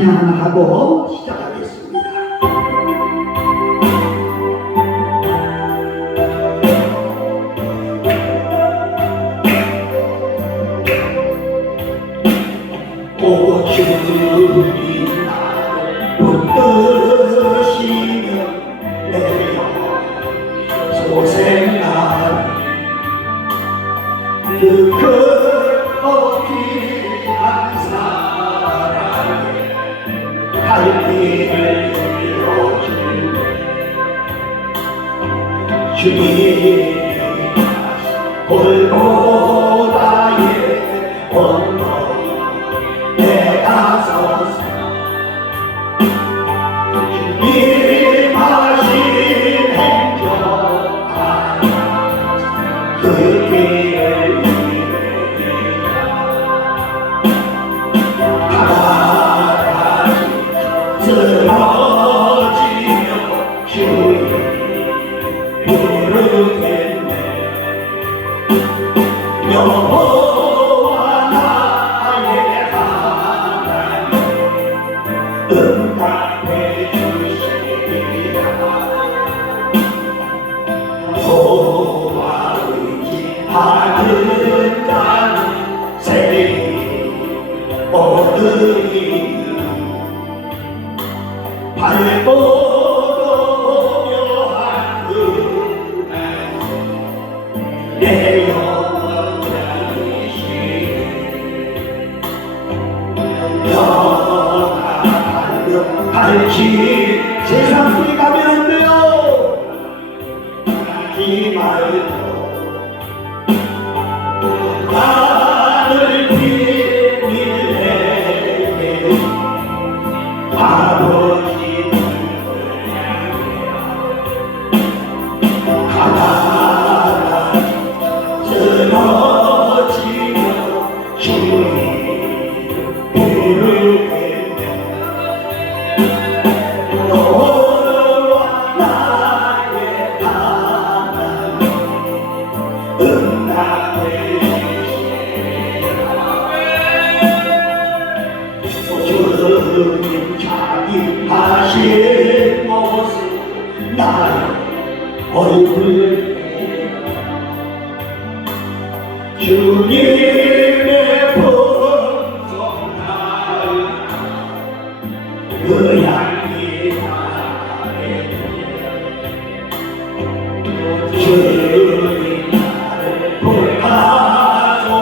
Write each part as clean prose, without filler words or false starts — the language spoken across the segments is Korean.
찬양하고 시작하겠습니다. 오주님 나를 붙드시며 내려 소생하니 그 어필한 사랑에 갈 길을 이루어주네. 주님 골고다의 언덕에 나서서 주님 하신 행정한 그 길을 쓰러지며 주님 부르겠네. 여호와 나의 하나님 응답해 주시리라. 소와 의지하는 자는 세리 얻으리. 밟고도 묘한 은혜 내 영원이시니 영원한 밝히 세상 속에 가면 안 돼요. 이 말도 하늘 비밀에게 아버지 주님 자기 하신 모습 나의 얼굴 주님의 풍성한 의향이 나의 주님 나를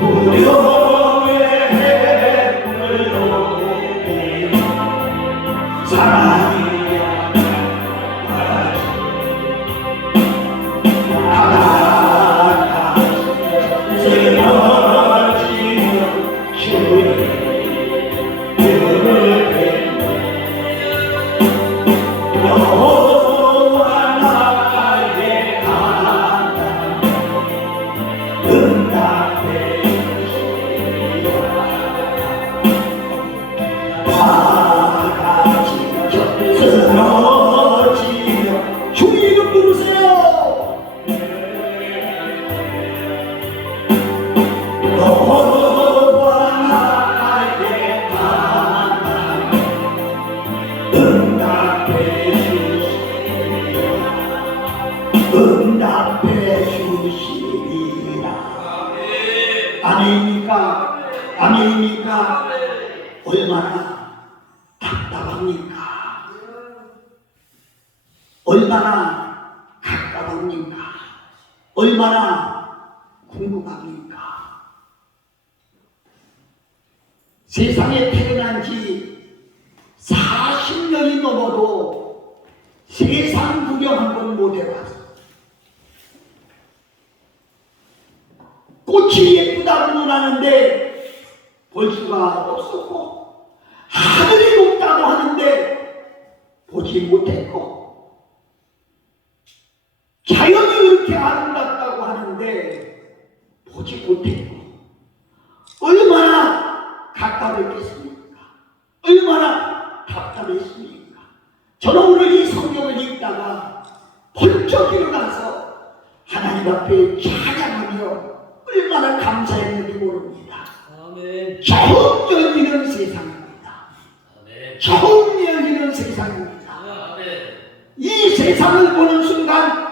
불러줘서 응답해 주시리라. 아멘입니까? 아멘입니까? 얼마나 답답합니까? 얼마나 가깝합니까? 얼마나 궁금합니까? 세상에 태어난 지 40년이 넘어도 세상 구경 한 번 못 해봤어. 꽃이 예쁘다고는 하는데 볼 수가 없었고, 하늘이 높다고 하는데 보지 못했고, 자연이 그렇게 아름답다고 하는데 보지 못했고, 얼마나 가깝겠습니까? 얼마나 답답했습니까? 저는 오늘 이 성경을 읽다가 번쩍 일어나서 하나님 앞에 찬양을 얼마나 감사했는지 모릅니다. 아멘. 처음 열리는 세상입니다. 아멘. 처음 열리는 세상입니다. 아멘. 이 세상을 보는 순간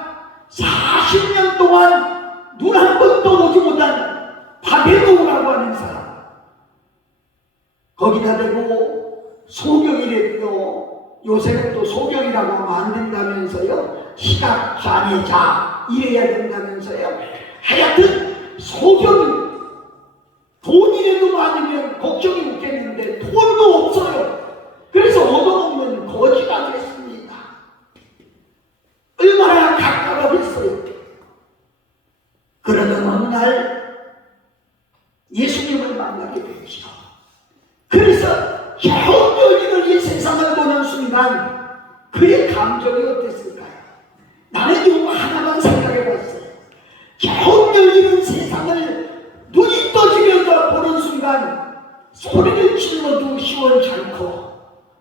40년 동안 눈 한 번도 보지 못한 바벨로라고 하는 사람, 거기다 대고 소경이래요. 요새는 또 소경이라고 하면 안 된다면서요. 시각 장애자 이래야 된다면서요. 하여튼 소경은 돈이라도 많으면 걱정이 없겠는데 돈도 없어요. 그래서 얻어먹는 거지가 됐습니다. 얼마나 가까워졌어요. 그러던 어느 날 예수님을 만나게 되죠. 그래서 처음 열리는 이 세상을 보는 순간 그의 감정이 어땠을까요? 나는 이거 하나만 생각해 봤어요. 처음 열리는 세상을 눈이 떠지면서 보는 순간 소리를 질러도 시원치 않고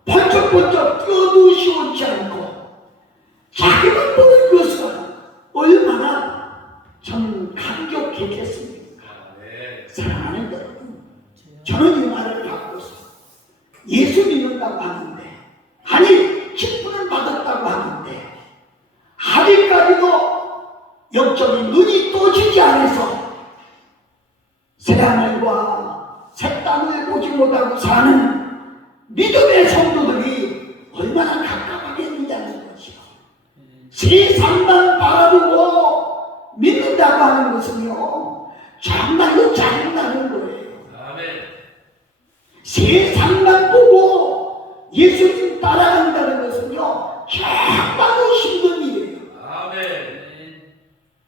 번쩍번쩍 뛰어도 시원치 않고 자기만 보는 것은 얼마나 참 감격했겠습니까? 사랑하는 여러분, 저는 이 말을 갖고서 예수 믿는다고 하는데, 아니 직분을 받았다고 하는데 아직까지도 영적인 눈이 떠지지 않아서 새하늘과 새 땅을 보지 못하고 사는 믿음의 성도들이 얼마나 가까워겠느냐는 것이요. 세상만 바라보고 믿는다고 하는 것은요, 정말로 짜증나는 거예요. 아멘. 세상만 보고 예수님 따라간다는 것은요, 정말로 힘든 일이에요. 아멘.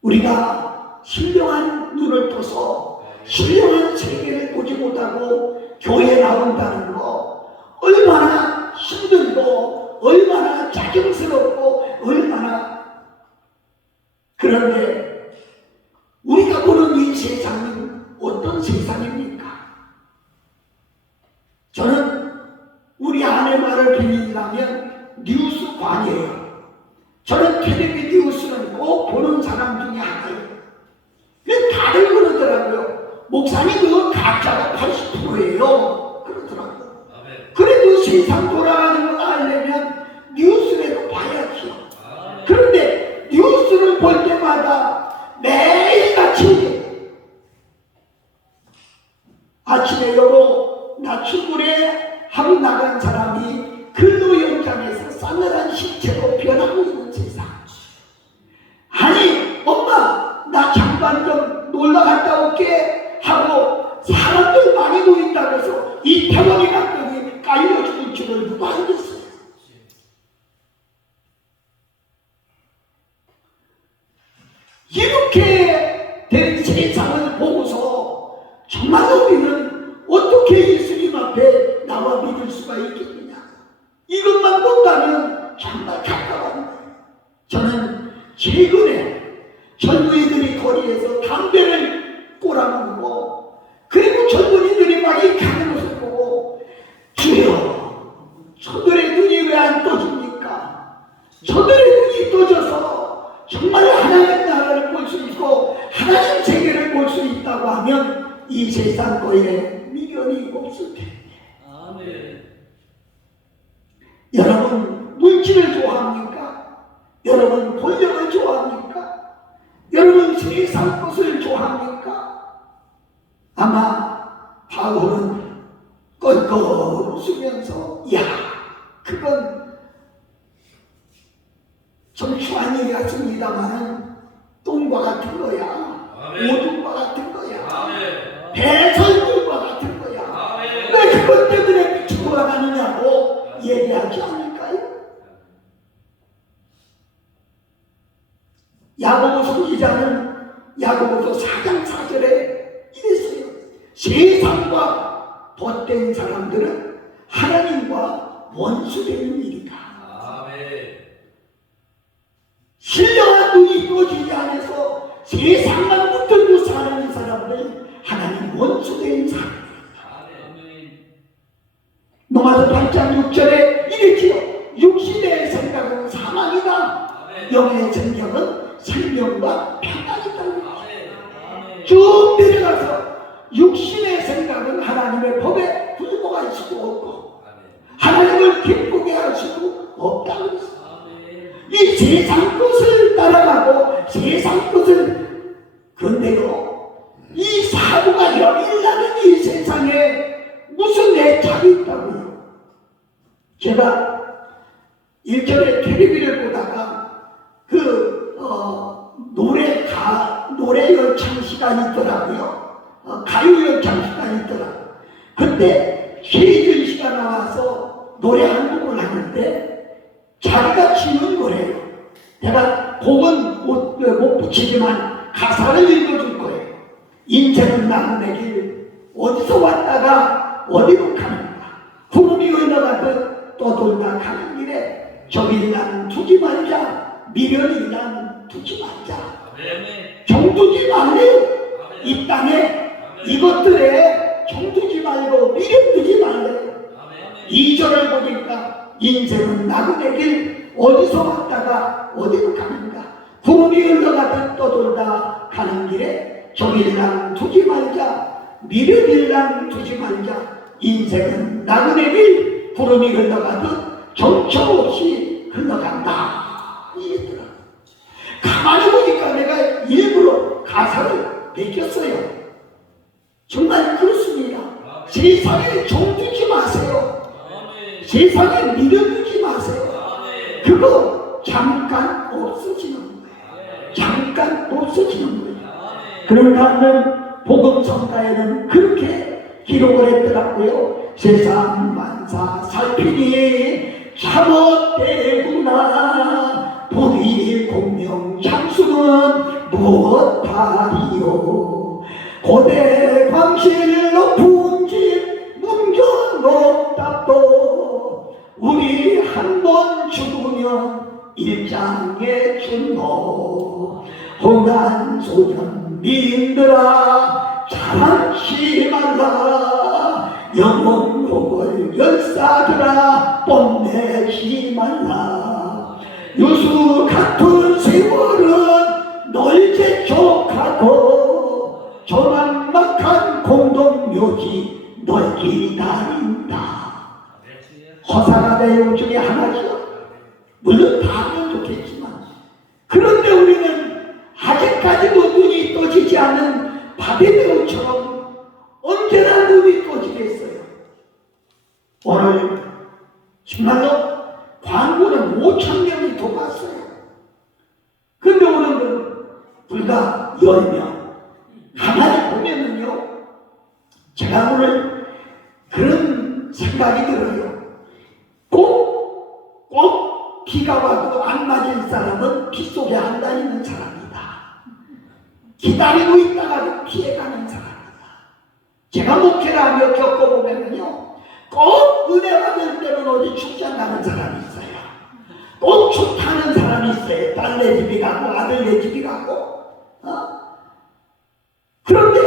우리가 신령한 눈을 떠서 신령한 세계를 보지 못하고 교회에 나온다는 거 얼마나 힘들고 얼마나 짜증스럽고 얼마나, 그런데 우리가 보는 이 세상은 어떤 세상입니까? 저는 우리 아내 말을 빌리라면 뉴스관이에요. 저는 텔레비 뉴스는 꼭 보는 사람 중에 하나예요. 근데 다들 그러더라고요. 목사님 그거 가짜가 80%예요. 그러더라고요. 아멘. 그래도 세상 돌아가는 걸 알려면 뉴스라도 봐야죠. 아멘. 그런데 뉴스를 볼 때마다 매일같이 아침에 여보 나 출근해 하고 나간 사람이 근로 현장에서 싸늘한 시체로 변하고 있는 세상. 아니 엄마 나 잠깐 좀 놀러 갔다 올게 하고 사람들 많이 모인다고 해서 이태원에 갔더니 깔려 죽은 줄을 누가 알겠어요. 이렇게 된 세상을 보고서 정말로 우리는 어떻게 예수님 앞에 나와 믿을 수가 있겠느냐. 이것만 본다면 정말 가까운 거예요. 저는 최근에 젊은이들이 거리에서 담배를 꼬라보고 그리고 젊은이들이 막 이 가는 것을 보고 주여 저들의 눈이 왜 안 떠집니까? 저들의 눈이 떠져서 정말 하나님 나라를 볼 수 있고 하나님 세계를 볼 수 있다고 하면 이 세상 거에 미련이 없을 텐데. 아멘. 여러분 물질을 좋아합니까? 여러분 권력을 좋아합니까? 여러분 세상 것을 좋아합니까? 아마 바울은 껄껄 웃으면서 야 그건 좀 추한 얘기 같습니다만 똥과 같은 거야. 아멘. 오줌과 같은 거야. 아멘. 배설물과 같은 거야. 아멘. 왜 그것 때문에 미쳐 돌아가느냐고 얘기하지 않을까요? 야고보서 기자는 야고보서 4장 4절에 이랬어요. 세상과 벗된 사람들은 하나님과 원수되는 일이다. 아멘. 신령한 눈이 떠지지 않아서 세상만 붙들고 사는 사람들 하나님 원수된 사람이다. 아멘. 로마서 8장 6절에 이랬지요. 육신의 생각은 사망이다. 영의 생각은 생명과 평안이다. 아멘. 쭉 육신의 생각은 하나님의 법에 불복할 수도 없고 하나님을 기쁘게 할 수도 없다고 했어요. 이 세상 것을 따라가고 세상 것을 건대로 이 사고가 여일나는 이 세상에 무슨 애착이 있다고요? 제가 일전에 텔레비를 보다가 노래 열창 시간이 있더라고요. 가요 열창 시간이 있더라고요. 그때 최희준 씨가 나와서 노래 한 곡을 하는데 자기가 지은 노래예요. 내가 곡은 못 붙이지만 가사를 읽어줄 거예요. 인생은 나무의 길 어디서 왔다가 어디로 가는가 구름이 흘러가듯 떠돌다 가는 길에 저길랑 두지 말자 미련일랑 두지 말자 정두지 말래요. 이 땅에 이것들에 정두지 말고 미련 두지 말래요. 2절을 보니까 인생은 나그네 길 어디서 왔다가 어디로 가는가 구름이 흘러가듯 떠돌다 가는 길에 정일랑 두지 말자 미련일랑 두지 말자 인생은 나그네 길 구름이 흘러가듯 정처 없이 흘러간다. 이랬더라. 가만히 보니까 내가 일부러 가사를 베꼈어요. 정말 그렇습니다. 세상에 정두지 마세요. 세상에 미련두지 마세요. 그거 잠깐 없어지는 거예요. 잠깐 없어지는 거예요. 그런가 하면 복음성가에는 그렇게 기록을 했더라고요. 세상 만사 살피니 참헛되구나 불의 공명 장수는 무엇하리요 고대 광실 높은 집 문경 높답도 우리 한 번 죽으면 일장의 준호 홍한 소년 님들아 자랑치 말라 영혼 복을 열사들아 뽐내지 말라 유수 같은 세월은 널 재촉하고 조만막한 공동묘지 널 기다린다. 허사가 내용 중에 하나죠. 물론 다 하면 좋겠지만 그런데 우리는 아직까지도 눈이 떠지지 않은 바비배우처럼 언제나 눈이 떠지겠어요. 오늘 정말로 광고는 5,000명이 더 봤어요. 근데 오늘은 불과 10명. 가만히 보면은요, 제가 오늘 그런 생각이 들어요. 꼭 비가 와도 안 맞은 사람은 비 속에 안 다니는 사람이다. 기다리고 있다가 피해가는 사람이다. 제가 목회를 하며 겪어보면요, 꼭 은혜 받을 때는 어디 출장 가는 사람이 있어요. 꼭 좋다는 사람이 있어요. 딸네 집이 가고 아들네 집이 가고. 그런데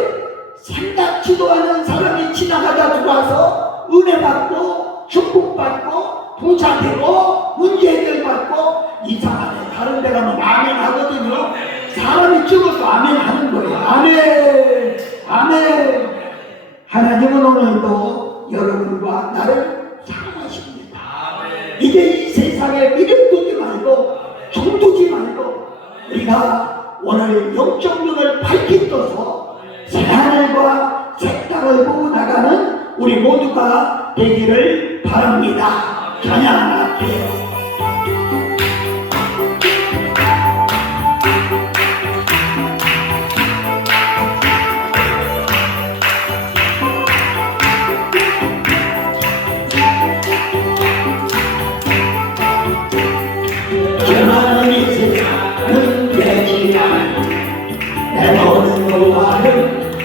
생각지도 않은 사람이 지나가다 들어와서 은혜 받고 축복받고 부자 되고 문제 해결받고 이상하네. 다른 데 가면 아멘 하거든요. 사람이 죽어서 아멘 하는 거예요. 아멘 아멘. 하나님은 오늘도 여러분과 나를 사랑하십니다. 이제 이 세상에 미련 두지 말고 정 두지 말고 우리가 오늘 영적 눈을 밝히 떠서 새하늘과 새 땅을 보고 나가는 우리 모두가 되기를 바랍니다. 찬양할게요.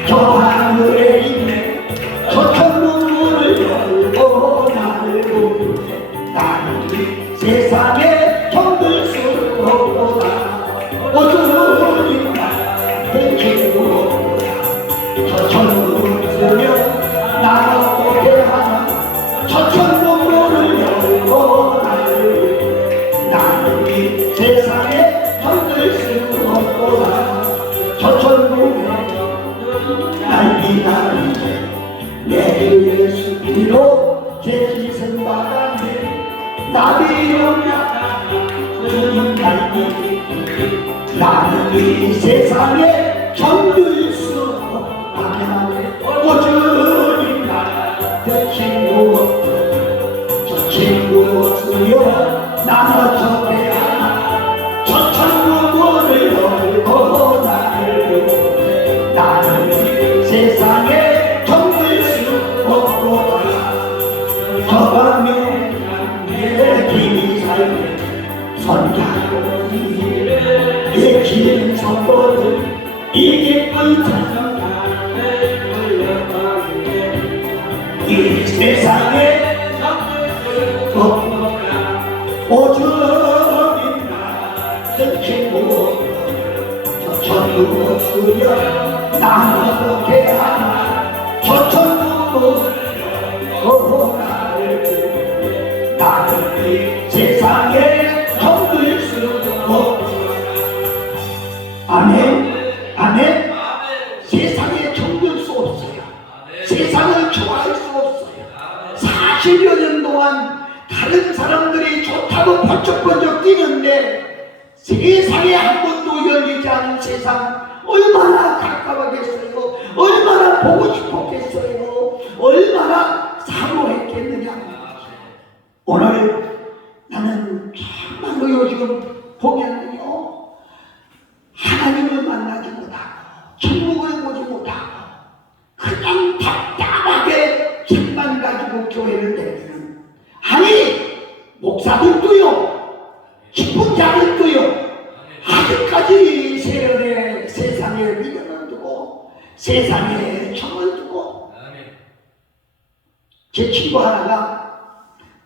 저 하늘에 있네 저 천문을 열고 나를 부르네 나는 이 세상에 견딜 수 없도다 어두운 나의 기도로 저 천문을 쓰며 나를 어떻게 하나 저 천문을 열고 나를 부르네 나는 이 세상에 견딜 수 없도다 저 천문에 날 기다려 제짓은 바람에 나비로 주님 갈기 나는 이 세상에 정들 수 없네 오 주님 나의 친구 저 친구 수여 나는 저배 하나 저 천국문을 열고 나를 나는 이 세상에 정들 수 없고 저밤에 내 길이 살고 손잡고 내 길 선보를 이 기쁜 이 세상에 오주님 나의 친구 저 천국 수여 나는 어떻게 하나 저 천국 나는 이 세상에 정들 수 없고 아멘 아멘 세상에 정들 수 없어요 세상을 좋아할 수 없어요 40여 년 동안 다른 사람들이 좋다고 번쩍번쩍 뛰는데 세상에 한 번도 열리지 않은 세상 얼마나 가까워겠어요 얼마나 보고 싶었겠어요 얼마나 사모했겠느냐 오늘 나는 정말로 요즘 보면요 하나님을 만나지 못하고 천국을 보지 못하고 그냥 답답하게 책만 가지고 교회를 다니는 아니 목사들도요 직분자들도요 아직까지 세상에 미련을 두고 세상에 정을 두고 제 친구 하나가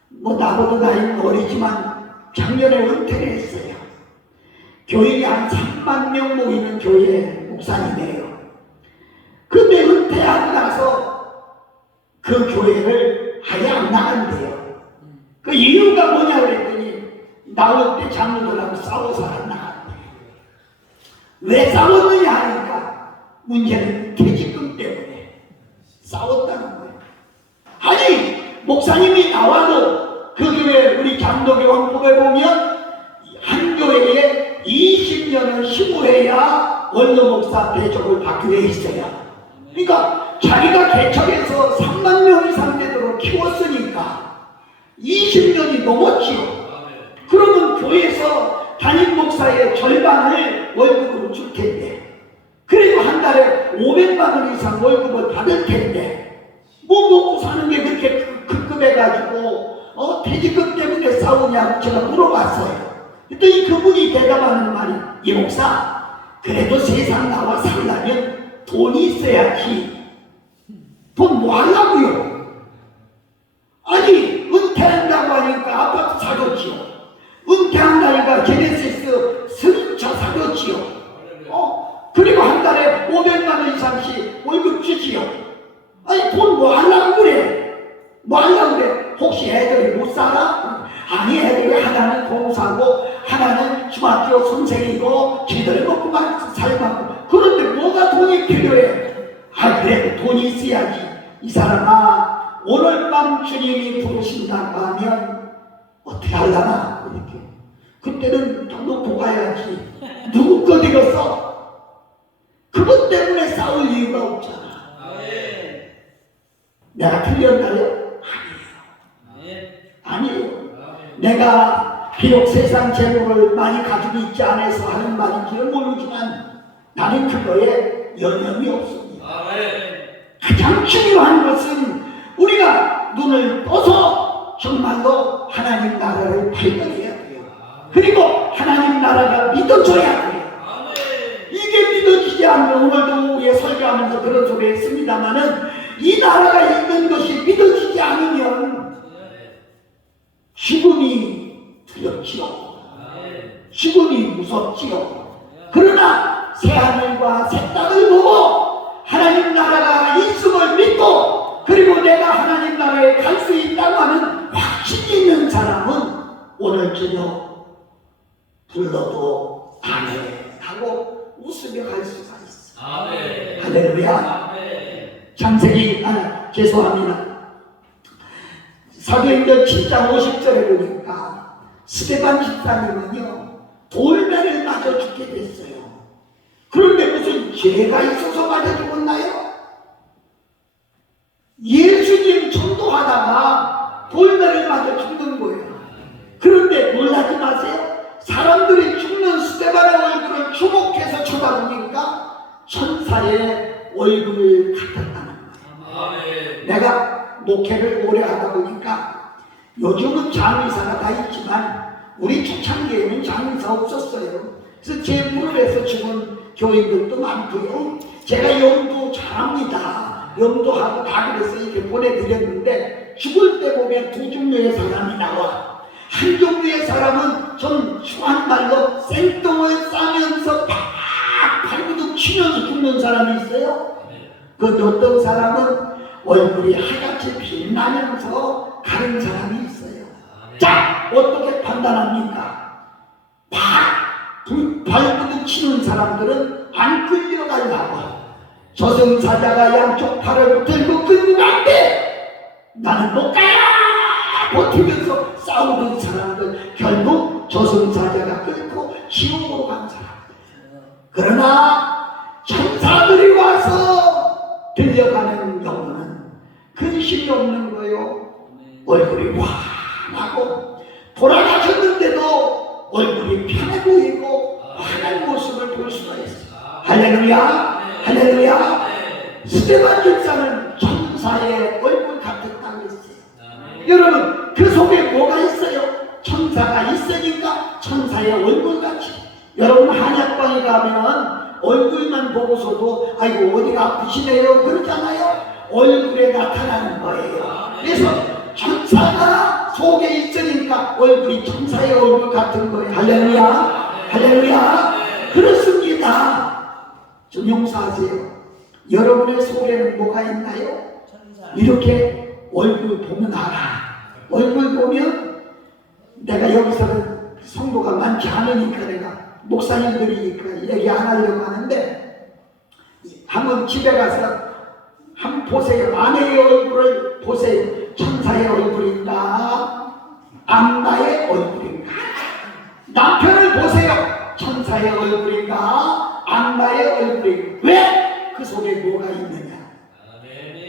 뭐 나보다 나이는 어리지만 작년에 은퇴를 했어요. 교인이 한 3만 명 모이는 교회 목사님이에요. 근데 은퇴하고 나서 그 교회를 아예 안 나간대요. 그 이유가 뭐냐 그랬더니 나올 때 장로들하고 싸워서 안 나간대요. 왜 싸웠느냐 하니까 문제는 퇴직금 때문에 싸웠다는 거예요. 아니 목사님이 나와도 그 교회 우리 장로교 왕법에 보면 한 교회에 20년을 심우해야 원로 목사 대접을 받게 돼 있어요. 그러니까 자기가 개척해서 3만 명 이상 되도록 키웠으니까 20년이 넘었지요. 그러면 교회에서 담임 목사의 절반을 월급으로 줄 텐데 그래도 한 달에 500만 원 이상 월급을 받을 텐데 뭐 먹고 사는 게 그렇게 급급해가지고 퇴직금 때문에 싸우냐고 제가 물어봤어요. 그랬더니 그분이 대답하는 말이 이 목사 그래도 세상 나와 살려면 돈이 있어야지 돈 뭐 하려고요? 아니 은퇴한다고 하니까 아파트 사줬지요. 은퇴한다니까 제네시스 승차 사줬지요. 그리고 한 달에 500만 원 이상씩 월급 주지요. 아니 돈 뭐 하려고 그래? 뭐 하려고 그래? 혹시 애들이 못 살아? 아니 애들이 하나는 공사고 하나는 중학교 선생이고 지들 먹고만 살고 그런데 뭐가 돈이 필요해? 아 그래도 돈이 있어야지. 이 사람아 오늘 밤 주님이 부르신다고 하면 어떻게 하려나? 이렇게 그때는 더 놓고 가야지. 누구 거 되겠어? 그것 때문에 싸울 이유가 없잖아. 내가 틀렸나요? 아니에요. 내가 비록 세상 재물을 많이 가지고 있지 않아서 하는 말인지는 모르지만 나는 그거에 연연이 없습니다. 가장 중요한 것은 우리가 눈을 떠서 정말로 하나님 나라를 발견해야 돼요. 그리고 하나님 나라가 믿어져야 돼요. 이게 믿어지지 않으면 오늘도 우리의 설교하면서 그런 소리 했습니다마는 이 나라가 있는 것이 믿어지지 않으면 죽음이 두렵지요. 죽음이 무섭지요. 그러나 새하늘과 새 땅을 보고 하나님 나라가 있음을 믿고 그리고 내가 하나님 나라에 갈 수 있다고 하는 확신이 있는 사람은 오늘 저녁 불러도 아멘 하고 웃으며 갈 수가 있어. 할렐루야. 창세기 죄송합니다. 사도행전 7장 50절에 보니까 스데반 집사님은요 돌매를 맞아 죽게 됐어요. 그런데 무슨 죄가 있어서 맞아 죽었나요? 예수님 전도하다가 돌매를 맞아 죽는 거예요. 그런데 놀라지 마세요. 사람들이 죽는 스데반의 얼굴을 주목해서 쳐다보니까 천사의 얼굴을 같았다는 거예요. 아멘. 내가 목회를 오래 하다 보니까 요즘은 장의사가 다 있지만 우리 초창기에는 장의사 없었어요. 그래서 제 무릎에서 죽은 교인들도 많고요. 제가 염도 잘합니다. 염도하고 다 그래서 이렇게 보내드렸는데 죽을 때 보면 두 종류의 사람이 나와. 한 종류의 사람은 좀 추한 말로 생똥을 싸면서 팍 발구둥 치면서 죽는 사람이 있어요. 그 어떤 사람은 얼굴이 하얗게 빛나면서 가는 사람이 있어요. 자, 어떻게 판단합니까? 발구둥 치는 사람들은 안 끌려가려고 저승사자가 양쪽 팔을 들고 끌고 간대. 나는 못 가요 버티면서 싸우는 사람들, 결국 저승사자가 끌고 지옥으로 간 사람. 그러나 천사들이 와서 들려가는 경우는 근심이 없는 거예요. 얼굴이 환하고 돌아가셨는데도 얼굴이 편해 보이고 환한 모습을 볼 수가 있어요. 할렐루야, 할렐루야. 스데반 집사는 천사의 얼굴 같았다고 했어요. 여러분, 그 속에 뭐가 있어요? 천사가 있으니까 천사의 얼굴같이. 여러분, 한약방에 가면 얼굴만 보고서도 아이고 어디가 아프시네요 그러잖아요. 얼굴에 나타나는 거예요. 그래서 천사가 속에 있으니까 얼굴이 천사의 얼굴 같은 거예요. 할렐루야, 할렐루야. 그렇습니다. 좀 용서하세요. 여러분의 속에는 뭐가 있나요? 이렇게 얼굴 보면 알아. 얼굴 보면 내가 여기서는 성도가 많지 않으니까 내가 목사님들이니까 얘기 안 하려고 하는데 한번 집에 가서 한번 보세요. 아내의 얼굴을 보세요. 천사의 얼굴인가 악마의 얼굴인가? 남편을 보세요. 천사의 얼굴인가 악마의 얼굴인가? 왜? 그 속에 뭐가 있느냐?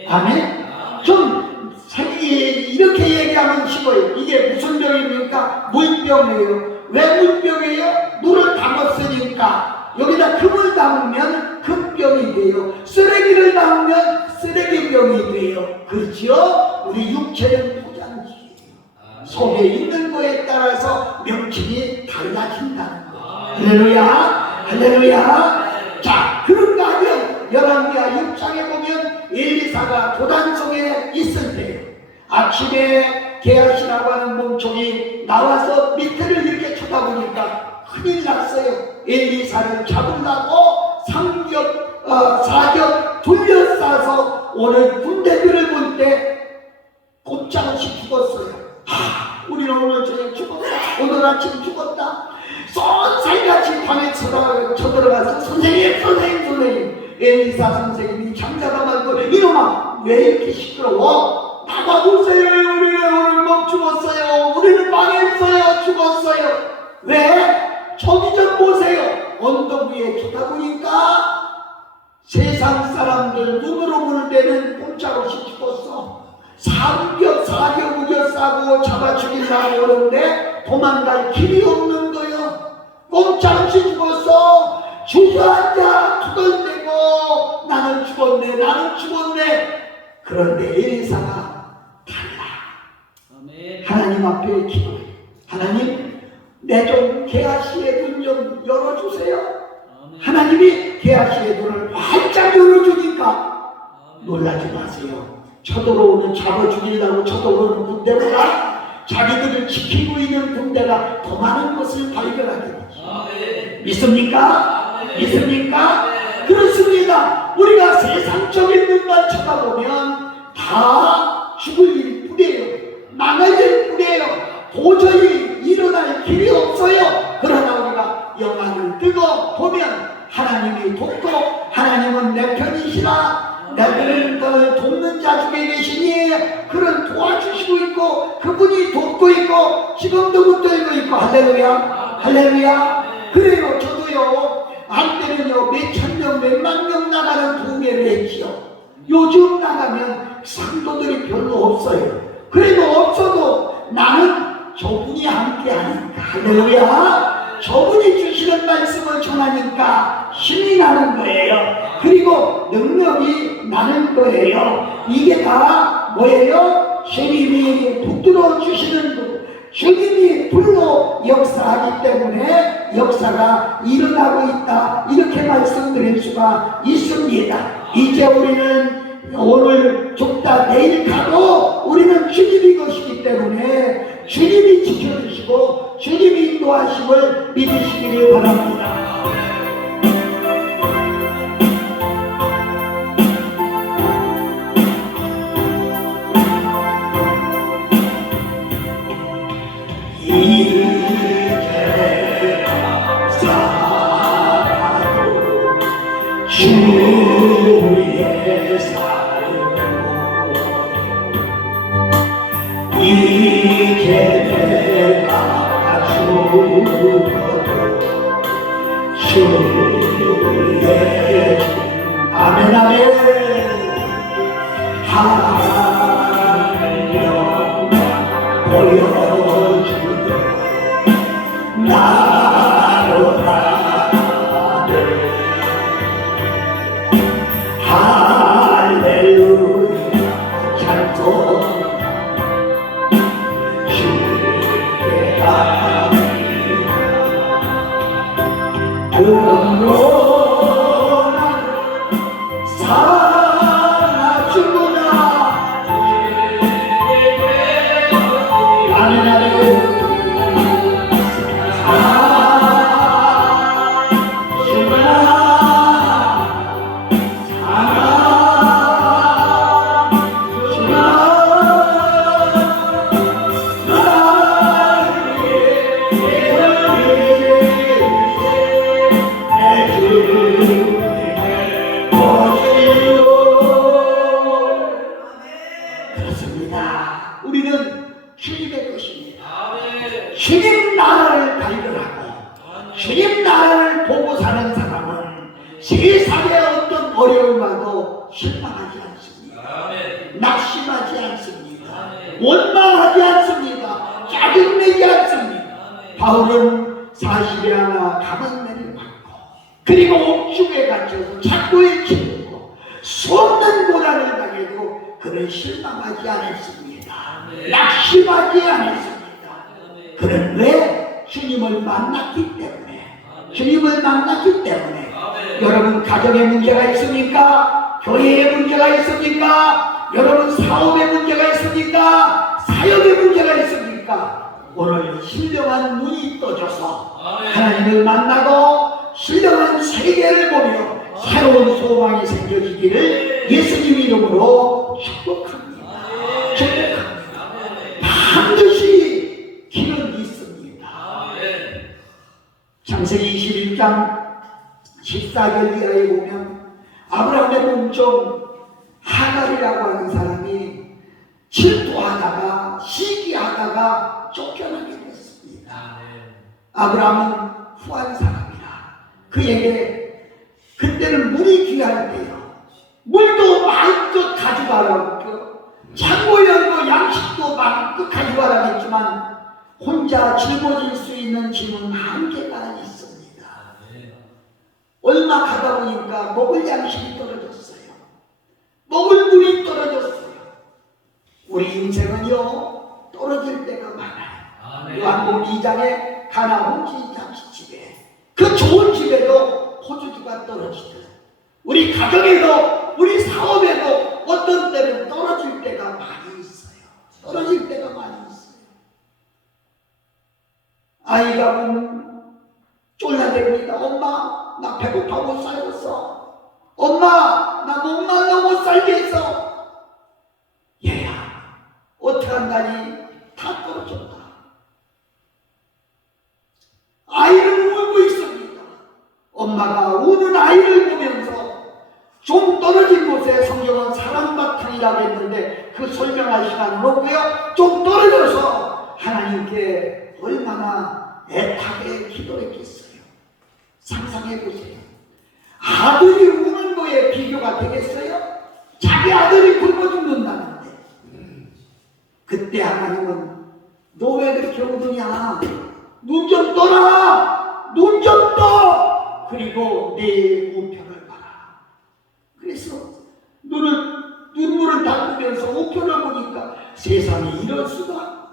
아멘? 좀 이렇게 얘기하면 쉬워요. 이게 무슨 병입니까? 물병이에요. 왜 물병이에요? 물을 담았으니까. 여기다 금을 담으면 금병이 돼요. 쓰레기를 담으면 쓰레기병이 돼요. 그렇죠? 우리 육체는 포장지예요. 속에 있는 거에 따라서 명칭이 달라진다는 거예요. 할렐루야, 할렐루야. 자, 그런가 하면 열왕기하 6장에 보면 엘리사가 도단 속에 있을 때 아침에 게하시라고 하는 몽총이 나와서 밑에를 이렇게 쳐다보니까 큰일 났어요. 엘리사를 잡으려고 사격 둘러싸서 오는 군대들을 볼 때 꼼짝없이 죽었어요. 우리는 오늘 저녁 죽었다. 오늘 아침 죽었다. 쏜살같이 방에 쳐들어가서 선생님 엘리사 선생님이 장자가 말고 이놈아 왜 이렇게 시끄러워? 나가보세요. 우리는 오늘 죽었어요. 우리는 망했어요. 죽었어요. 왜? 저기 좀 보세요. 언덕 위에 쳐다보니까 세상 사람들 눈으로 볼 때는 꼼짝없이 죽었어. 사격 우겨싸고 잡아 죽이려고 오는데 도망갈 길이 없는 거예요. 꼼짝없이 죽었어. 주저앉아 투덜대고 나는 죽었네. 그런데 엘리사가 달라. 하나님 앞에 기도해. 하나님, 내 좀 게하시의 눈 좀 열어주세요. 하나님이 게하시의 눈을 활짝 열어주니까 놀라지 마세요. 쳐들어오는 잡아 죽이려고 쳐들어오는 군대보다 자기들을 지키고 있는 군대가 더 많은 것을 발견하게 되죠. 믿습니까? 믿습니까? 그렇습니다. 우리가 세상적인 눈만 쳐다보면 다 죽을 일이 뿐이에요. 망할 일 뿐이에요. 도저히 일어날 길이 없어요. 그러나 우리가 영안을 뜨고 보면 하나님이 돕고 하나님은 내 편이시라 나는 돕는 자 중에 계시니 그를 도와주시고 있고 그분이 돕고 있고 지금도 붙들고 있고 할렐루야 할렐루야. 그래요. 저도요 한때는요 몇천 명 몇만 명 나가는 부흥회를 했지요. 요즘 나가면 상도들이 별로 없어요. 그래도 없어도 나는 저분이 함께 하니까 할렐루야. 저분이 주시는 말씀을 전하니까 힘이 나는 거예요. 그리고 능력이 나는 거예요. 이게 다 뭐예요? 주님이 붙들어 주시는 분, 주님이 불로 역사하기 때문에 역사가 일어나고 있다, 이렇게 말씀드릴 수가 있습니다. 이제 우리는 오늘 죽다 내일 가도 우리는 주님이 것이기 때문에 주님이 지켜주시고 주님이 인도하심을 믿으시기를 바랍니다. 이제 살아도 주의 삶 이제 내가 죽어도 주의 아멘 아멘 하나님 보여주며 나로 나를 할렐루야 찬송 주의 아버지가 그러나 살아주구나 아멘 아멘 그렇습니다. 우리는 주님의 것입니다. 주님 나라를 발견하고 주님 나라를 보고 사는 사람은 세상의 어떤 어려움과도 실망하지 않습니다. 낙심하지 않습니다. 원망하지 않습니다. 짜증내지 않습니다. 바울은 40일 하나 감언매를 받고 그리고 옥중에 갇혀서 착고에 치르고 수없는 고난을 당해도 그는 실망하지 않았습니다. 낙심하지 않았습니다. 그는 왜? 주님을 만났기 때문에. 주님을 만났기 때문에. 여러분 가정에 문제가 있습니까? 교회에 문제가 있습니까? 여러분 사업에 문제가 있습니까? 사역에 문제가 있습니까? 오늘 신령한 눈이 떠져서 하나님을 만나고 신령한 세계를 보며 새로운 소망이 생겨지기를 예수님 이름으로 축복합니다. 축복합니다. 반드시 길은 있습니다. 창세기 21장 14절 이하에 보면 아브라함의 몸종 하갈이라고 하는 사람이 질투하다가 시기하다가 쫓겨나게 됐습니다. 아브라함은 후한 사람이라 그에게 그때는 물이 귀할 때요. 물도 마음껏 가져가라고 창고 열고 양식도 마음껏 가져가라고 했지만 혼자 짊어질 수 있는 짐은 한계가 있습니다. 얼마 가다 보니까 먹을 양식이 떨어졌어요. 먹을 물이 떨어졌어요. 우리 인생은요 떨어질 때가 많아요. 요한복음 2장에 가나 혼지 잔치집에 그 좋은 집에도 포도주가 떨어지듯 우리 가정에도 우리 사업에도 어떤 때는 떨어질 때가 많이 있어요. 떨어질 때가 많이 있어요. 아이가 보면 쫄라댑니다. 엄마 나 배고파 못 살겠어. 엄마 나 목말라 못 살겠어. 얘야 어떡한다니 다 떨어졌다. 아이는 울고 있습니다. 엄마가 우는 아이를 보면서 좀 떨어진 곳에 성경은 사랑바탕이라고 했는데 그 설명할 시간은 없고요. 좀 떨어져서 하나님께 얼마나 애타게 기도했겠어요. 상상해 보세요. 아들이 우는 거에 비교가 되겠어요? 자기 아들이 굶어 죽는다는데 그때 하나님은 너 왜 그렇게 우느냐? 눈 좀 떠라! 눈 좀 떠! 그리고 내 우편을 봐라. 그래서 눈물을 닦으면서 우편을 보니까 세상에 이럴 수가.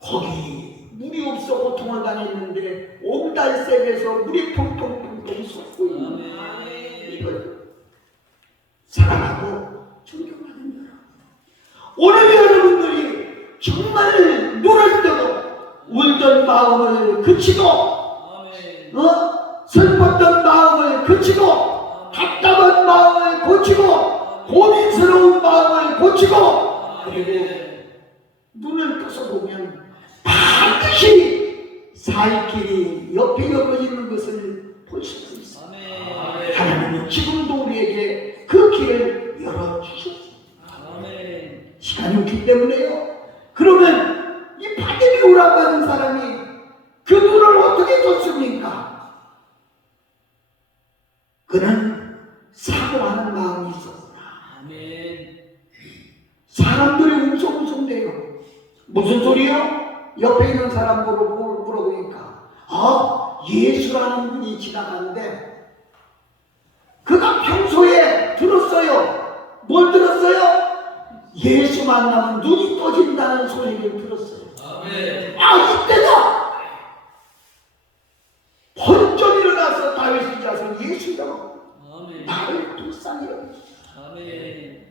거기 물이 없어 고통을 당했는데 옹달샘에서 물이 펑펑펑펑 솟고 있는 이걸 사랑하고 존경하는 여러분. 오늘 여러분들이 정말 눈을 뜨고 울던 마음을 그치고 슬펐던 마음을 그치고 답답한 마음을 고치고 고민스러운 마음을 고치고 그리고 눈을 떠서 보면 반드시 살 길이 옆에 엮어지는 것을 볼 수 있습니다. 하나님은 지금도 우리에게 그 길을 열어주셨습니다. 시간이 없기 때문에요. 그러면 이 바디메오라고 하는 사람이 그 눈을 어떻게 줬습니까? 그는 사고하는 마음이 있었구나. 사람들이 웅성웅성대요. 무슨 소리요? 옆에 있는 사람 물어보니까 예수라는 분이 지나가는데 그가 평소에 들었어요. 뭘 들었어요? 예수 만나면 눈이 떠진다는 소리를 들었어요. 이때다! 번쩍 일어나서 다윗이 자서 예수여 나를 불쌍히 여기소서.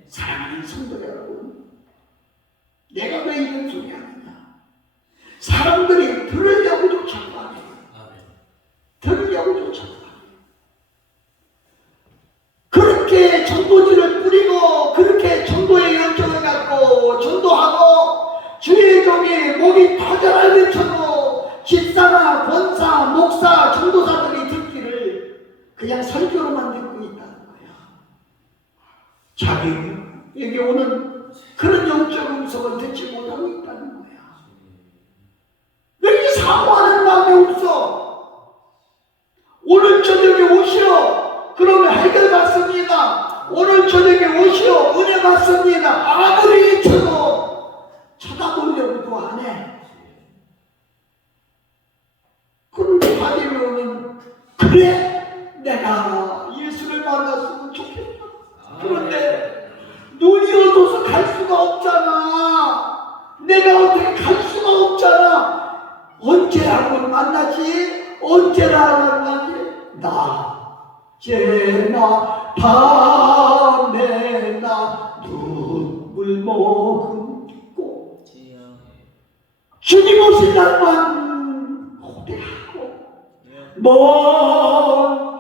사랑하는 성도 여러분, 내가 왜 이런 소리 하느냐? 사람들이 들으려고조차 안 해요. 들으려고조차 안 해요. 그렇게 전도지를 뿌리고 그렇게 전도의 열정을 갖고 전도하고 주의 종이 목이 터져라 외쳐도 집사나 권사, 목사, 전도사들이 듣기를 그냥 설교로만 듣고 있다는 거예요. 자기에게 오는 그런 영적 음성을 듣지 못하고 있다는 거야. 왜 사모하는 마음이 없어? 오늘 저녁에 오시오. 그러면 해결 받습니다. 오늘 저녁에 오시오. 은혜 받습니다. 아무리 외쳐도 쳐다보려고도 안 해. 그런데 바디메오는 그래 내가 예수를 만났으면 좋겠다. 그런데 눈이 어두워서 갈 수가 없잖아. 내가 어떻게 갈 수가 없잖아. 언제 한번 만나지? 언제나 만나지? 낮에나 밤에나 눈물 머금고 주님 오신 날만 고대하고 먼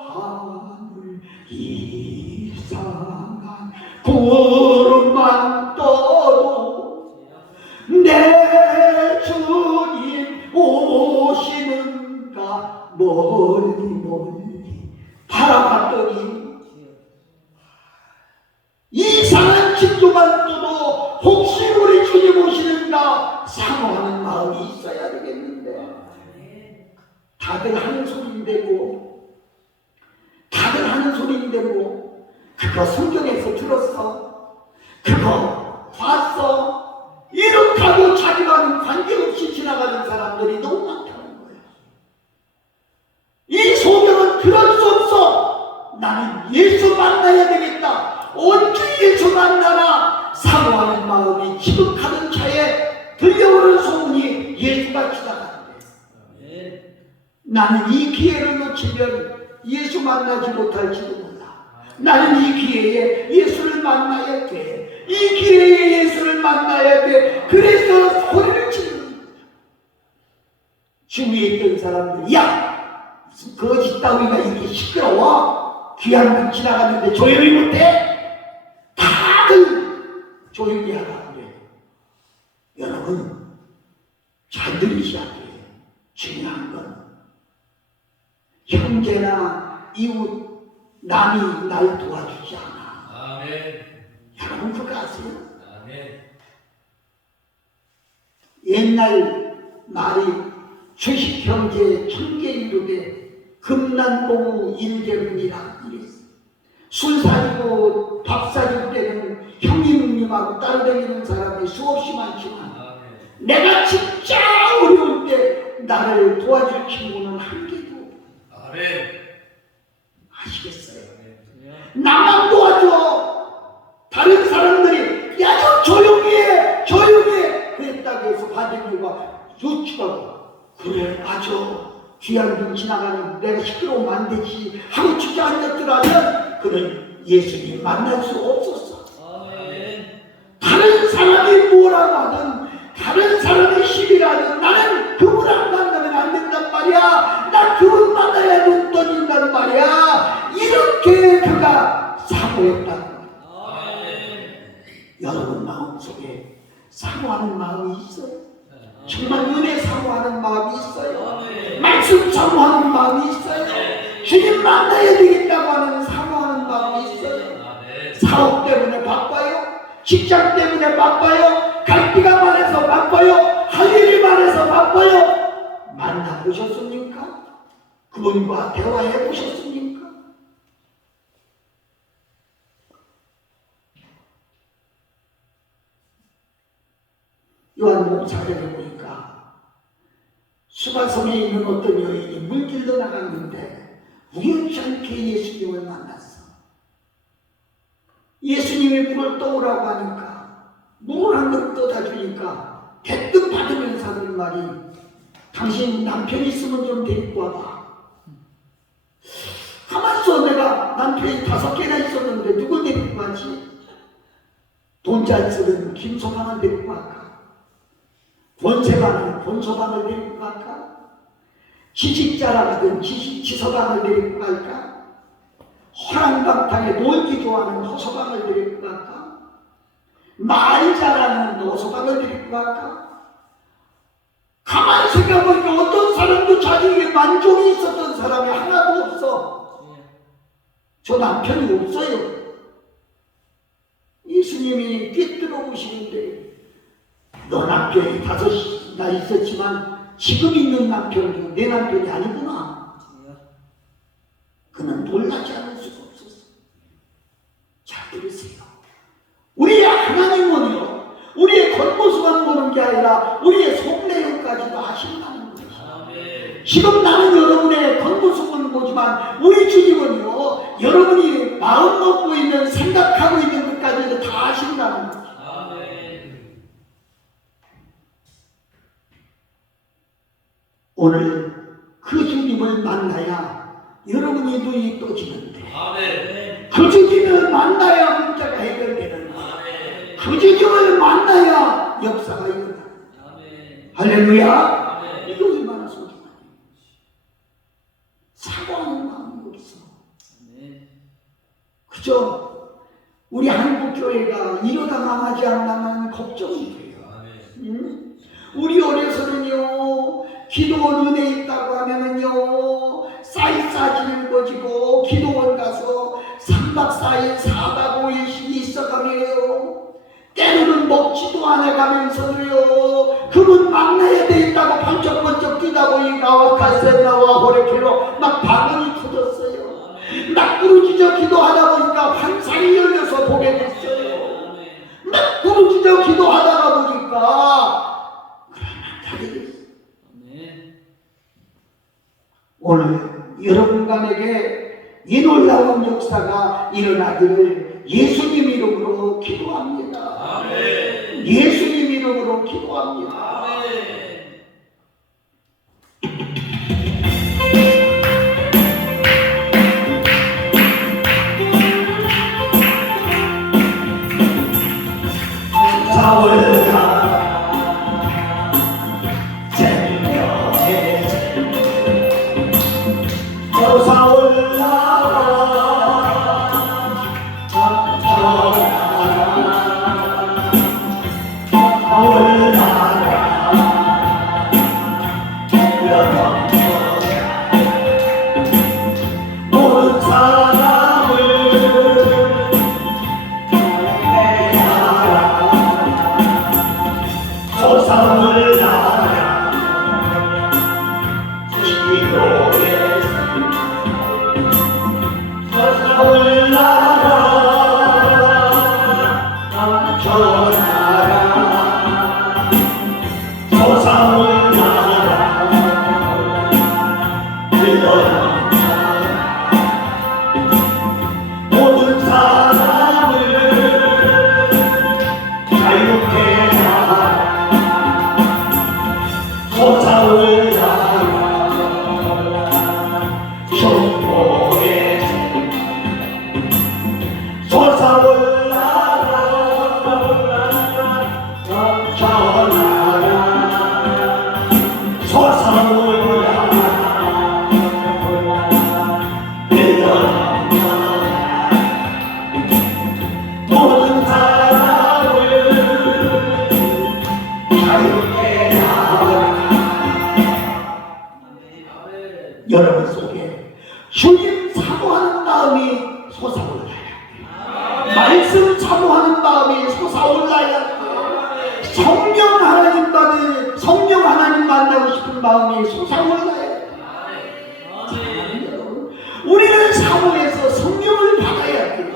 하늘 이상한 구름만 떠도 내 주님 오시는가 멀리 멀리 바라봤더니 이상한 진도만 떠도 혹시 우리 주님 오시는가 사모하는 마음이 있어야 되겠는데 다들 하는 소리인데 그거 성경에서 들었어? 그거 봤어? 이렇다고 자기와는 관계없이 지나가는 사람들이 너무 많다는 거야. 이 소명은 그럴 수 없어. 나는 예수 만나야 되겠다. 언제 예수 만나나 사모하는 마음이 지극하는 차에 들려오는 소문이 예수가 지나가는데 나는 이 기회를 놓치면 예수 만나지 못할지도 몰라. 나는 이 기회에 예수를 만나야 돼. 이 기회에 예수를 만나야 돼. 그래서 소리를 지르는 거야. 주위에 있던 사람들이 야! 무슨 거짓 따위가 이렇게 시끄러워? 귀한 분 지나가는데 조용히 못해? 다들 조용히 하라 그래. 여러분 잘 들으셔야 돼요. 중요한 건 형제나 이웃 남이 날 도와주지 않아. 여러분 그거 아세요? 아멘. 옛날 말이 주식 형제 천개 이루되 금난봉우 일개문이라 이랬어. 술 사주고 밥 사줄 때는 형님님하고 따라다니는 사람이 수없이 많지만 내가 진짜 어려울 때 나를 도와줄 친구는 한 개도 아멘. 아시겠어요? 아멘. 나만 도와줘. 다른 사람들이 야 좀 조용히 해 그랬다고 해서 받은 이유가 유치하고 그래 맞아 귀한 분 지나가는 내가 시끄러우면 안 되지 하고 주저앉았더라면 그는 예수님 만날 수 없었어. 아멘. 다른 사람이 뭐라고 하든 다른 사람이 시비라든 나는 그분을 만나면 안 된단 말이야. 나 그분 만나야 눈 떠진단 말이야. 이렇게 그가 사고했다는 거야. 아멘. 여러분 마음속에 사모하는 마음이 있어요? 정말 은혜 사모하는 마음이 있어요? 말씀 사모하는 마음이 있어요? 주님 만나야 되겠다고 하는 사모하는 마음이 있어요? 사업 때문에 바빠요? 직장 때문에 바빠요? 갈 데가 많아서 바빠요? 할 일이 많아서 바빠요? 만나보셨습니까? 그분과 대화해 보셨습니까? 요한복음 4장에 보니까 수가성에 있는 어떤 여인이 물길로 나갔는데 우연치 않게 예수님을 만났어. 예수님이 물을 떠오라고 하니까 물을 한 그릇 떠다 주니까 대뜸 받으면서 하는 말이 당신 남편이 있으면 좀 데리고 와봐. 가만있어. 내가 남편이 5개나 있었는데 누굴 데리고 가지? 돈 잘 쓰는 김소방을 데리고 갈까? 권세 많은 권소방을 데리고 갈까? 지식자라거든 지서방을 데리고 갈까? 허랑방탕에 놀기 좋아하는 허서방을 데리고 갈까? 말 잘하는 노소방을 데리고 갈까? 가만히 생각해보니까 어떤 사람도 자기에게 만족이 있었던 사람이 하나도 없어. 저 남편이 없어요. 예수님이 꿰뚫어 보시는데 너 남편이 5나 있었지만 지금 있는 남편도 내 남편이 아니구나. 그는 놀라지 않을 수가 없었어. 잘 들으세요. 우리의 하나님은요, 우리의 겉모습만 보는 게 아니라 우리의 속내용까지도 아신다는 거죠. 지금 나는 여러분의 겉모습은 보지만 우리 주님은요, 여러분이 마음 먹고 있는 생각하고 있는 것까지도 다 아신다는 거죠. 오늘 그 주님을 만나야 여러분의 눈이 떠지는데 그 주님을 만나야 문제가 해결되는데 그 주님을 만나야 역사가 일어나. 할렐루야. 이거 얼마나 소중하냐. 사과하는 마음이 없어. 그저 우리 한국교회가 이러다 망하지 않나면 걱정이 돼요. 응? 우리 어려서는요, 기도원 은혜 있다고 하면은요, 싸이싸지를 거지고 기도원 가서 3박 4일 4박 5일씩 있어가며요. 때로는 먹지도 않아가면서도요, 그분 만나야 되겠다고 번쩍번쩍 뛰다 보니까 가센나와 호레케로 막 방언이 터졌어요. 막 부르짖어 기도하다 보니까 환상이 열려서 보게 됐어요. 막 부르짖어 기도하다가 보니까 오늘 여러분 간에게 이 놀라운 역사가 일어나기를 예수님 이름으로 기도합니다. 예수님 이름으로 기도합니다. 말씀 사모하는 마음이 솟아올라야 돼. 성령 하나님 만나고 싶은 마음이 솟아올라야 돼. 우리는 사모해서 성령을 받아야 돼.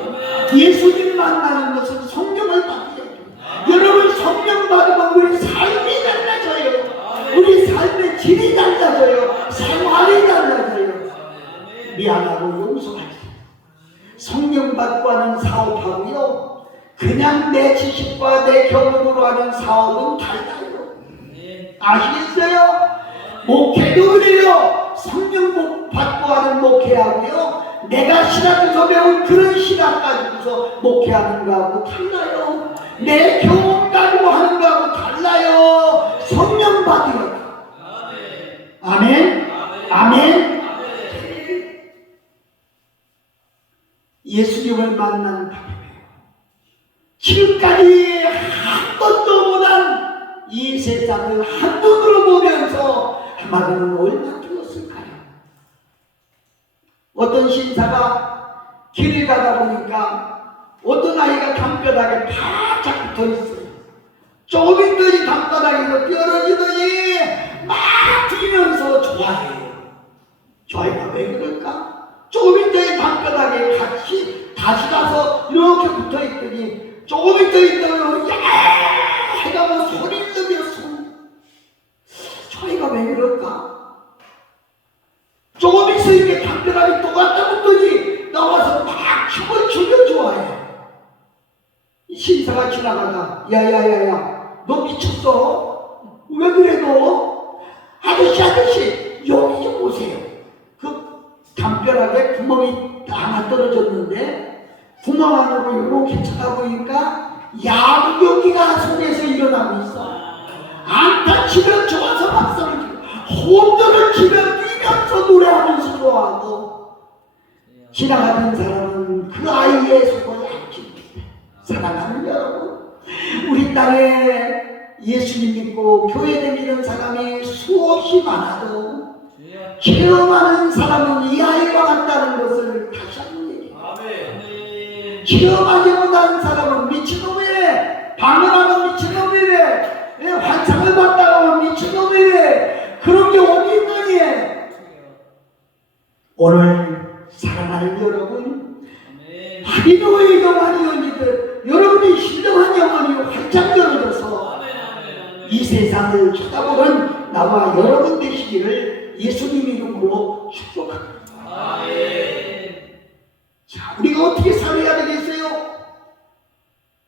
예수님 만나는 것은 성령을 받아야 돼. 여러분, 성령 받으면 우리 삶이 달라져요. 우리 삶의 질이 달라져요. 생활이 달라져요. 미안하고 용서하지. 성령 받고 하는 사업하고요, 그냥 내 지식과 내 경험으로 하는 사업은 달라요. 아시겠어요? 목회도 그래요. 성령 받고 하는 목회하고요, 내가 신학에서 배운 그런 신학 가지고서 목회하는 거하고 달라요. 내 경험 가지고 하는 거하고 달라요. 성령 받으요. 아멘. 아멘. 예수님을 만난 밤이에요. 지금까지 한 번도 못한 이 세상을 한눈으로 보면서 아마도는 얼마나 뛰었을까요? 어떤 신사가 길을 가다 보니까 어떤 아이가 담벼락에 바짝 붙어 있어요. 조금 있더니 담벼락에서 떨어지더니 막 뛰면서 좋아해요. 저 아이가 왜 그럴까? 조금 있더니 담벼락에 다시 가서 이렇게 붙어 있더니 조금 있더니 야! 해가 뭐 소리를 내면서 저 아이가 왜 그럴까? 조금 있어 이렇게 담벼락에 또 갖다 붙더니 나와서 막 춤을 추며 좋아해. 신사가 지나가다 야야야야 너 미쳤어? 왜 그래 너? 아저씨 여기 좀 보세요. 그 담벼락에 구멍이 하나 떨어졌는데 구멍 안으로 이렇게 쳐다보니까 야구 경기가 속에서 일어나고 있어. 안타 치면 좋아서 박수를 치고 홈런을 치면 뛰면서 노래하면서 좋아하고, 지나가는 사람은 그 아이의 속을 안 칩니다. 사랑하는 여러분, 우리 땅에 예수님 믿고 교회 다니는 사람이 수없이 많아도 체험하는 사람은 이 아이와 같다는 것을 다시 한번 얘기해요. 체험하지 못한 사람은 미친놈이래, 방언하면 미친놈이래, 환상을 봤다고 하면 미친놈이래. 그런 게 어디 있느니? 오늘 사랑하는 여러분, 하리노의 영혼이 열리듯 여러분이 신령한 영혼이 활짝 열어져서 이 세상을 쳐다보는 나와 여러분 되시기를 예수님 이름으로 축복합니다. 자, 우리가 어떻게 살아야 되겠어요?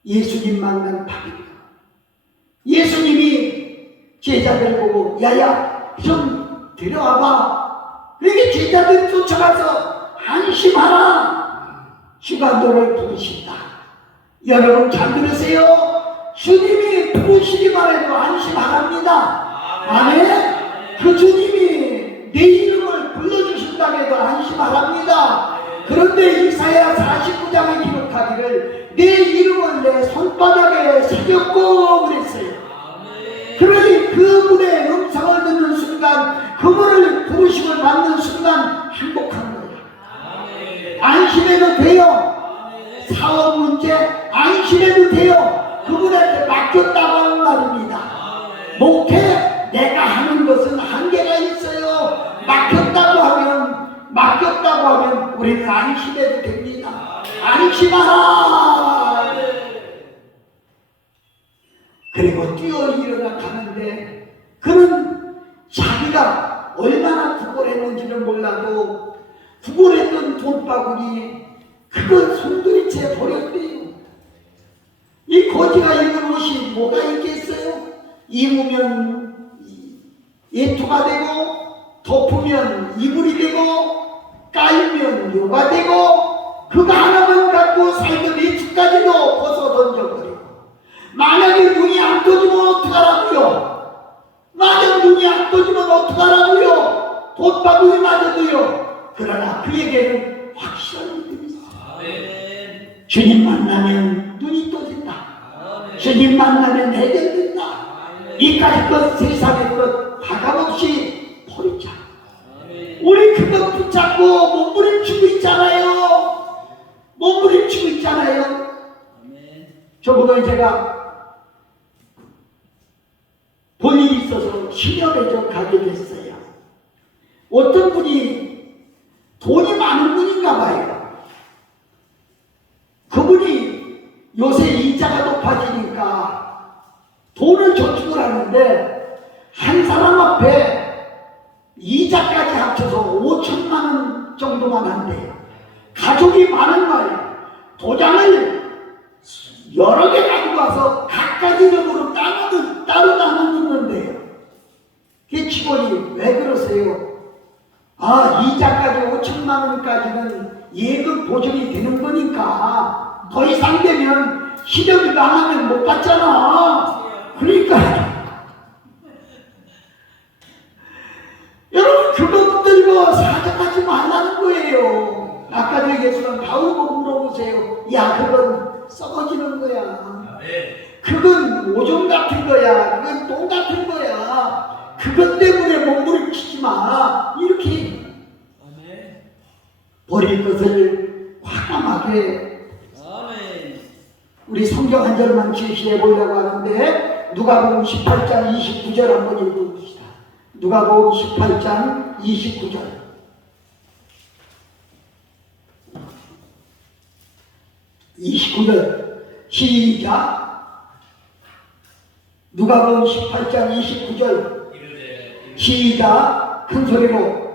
예수님 만난 밤입니다. 예수님이 제자들 보고 야야 좀 데려와봐. 그렇게 제자들 쫓아가서 안심하라. 주가 너를 부르신다. 여러분 잘 들으세요. 주님이 부르시기만 해도 안심하랍니다. 아멘. 그 주님이 내 이름을 불러주신다고 해도 안심하랍니다. 그런데 이사야 49장에 기록하기를 내 이름을 내 손바닥에 새겼고 그랬어요. 그러니 그분의 음성을 듣는 순간, 그분을 부르심을 받는 순간 행복한 거예요. 안심해도 돼요. 사업 문제 안심해도 돼요. 그분한테 맡겼다고 하는 말입니다. 목회 내가 하는 것은 한계가 있어요. 맡겼다고 하면 우리는 안심해도 됩니다. 안심하라. 그리고 뛰어 일어나 가는데 그는 자기가 얼마나 구걸했는지는 몰라도 구걸했던 돈바구니 그걸 손들이채 버렸대요. 이 거지가 입은 옷이 뭐가 있겠어요? 입으면 예토가 되고, 덮으면 이불이 되고, 깔면 요가 되고, 그거 하나만 갖고 살던 이집까지도 벗어 던져버리고, 만약에 눈이 안 떠지면 어떡하라고요? 만약 눈이 안 떠지면 어떡하라고요? 돈바구니 맞아도요. 그러나 그에게는 확실한 믿음이 있어요. 주님 만나면 눈이 떠진다. 주님 만나면 해결된다. 이까지 것 세상의 것 가감없이 버리자. 우리 그것 붙잡고 몸부림치고 있잖아요. 몸부림치고 있잖아요. 적어도 제가 볼 일이 있어서 심혈에 좀 가게 됐어요. 어떤 분이 돈이 많은 분인가 봐요. 그분이 요새 이자가 높아지니까 돈을 저축을 하는데 한 사람 앞에 이자까지 합쳐서 5천만 원 정도만 한대요. 가족이 많은 거예요. 도장을 여러 개 가지고 와서 각가지적으로 따로 나누는데요. 그 직원이 왜 그러세요? 이자까지 5천만 원까지는 예금 보증이 되는 거니까 더 이상 되면 시력이 망하면 못 받잖아. 그러니까 여러분 그것 들고 사정하지 말라는 거예요. 아까도 얘기했지만 바울보고 물어보세요. 야, 그건 썩어지는 거야. 그건 오줌 같은 거야. 그건 똥 같은 거야. 그것 때문에 몸부림치지 마. 이렇게 버릴 것을 과감하게 우리 성경 한 절만 제시해 보려고 하는데 누가복음 18장 29절 한번 읽어봅시다. 누가복음 18장 29절. 시작. 누가복음 18장 29절. 시작. 큰 소리로.